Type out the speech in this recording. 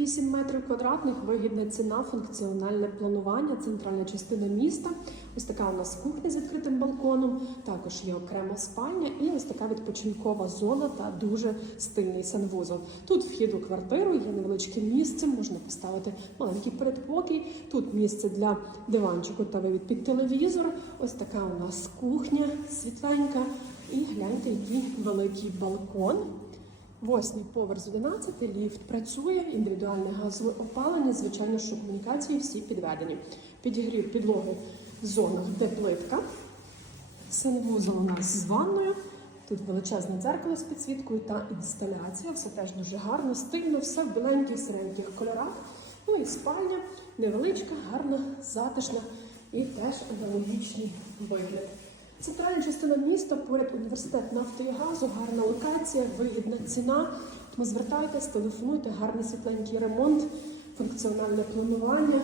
38 метрів квадратних, вигідна ціна, функціональне планування, центральна частина міста. Ось така у нас кухня з відкритим балконом. Також є окрема спальня і ось така відпочинкова зона та дуже стильний санвузол. Тут вхід у квартиру, є невеличке місце, можна поставити маленький передпокій. Тут місце для диванчику та вивід під телевізор. Ось така у нас кухня світленька. І гляньте, який великий балкон. Восьмий поверх з 11, ліфт працює, індивідуальне газове опалення, звичайно, що комунікації всі підведені. Підігрів підлоги в зонах, де плитка. Санвузол у нас з ванною. Тут величезне дзеркало з підсвіткою та інсталяція. Все теж дуже гарно, стильно, все в біленьких сиреньких кольорах. Ну і спальня невеличка, гарна, затишна і теж аналогічний вигляд. Центральна частина міста, поряд університет нафти і газу, гарна локація, вигідна ціна. Тому звертайтесь, телефонуйте, гарний світленький ремонт, функціональне планування.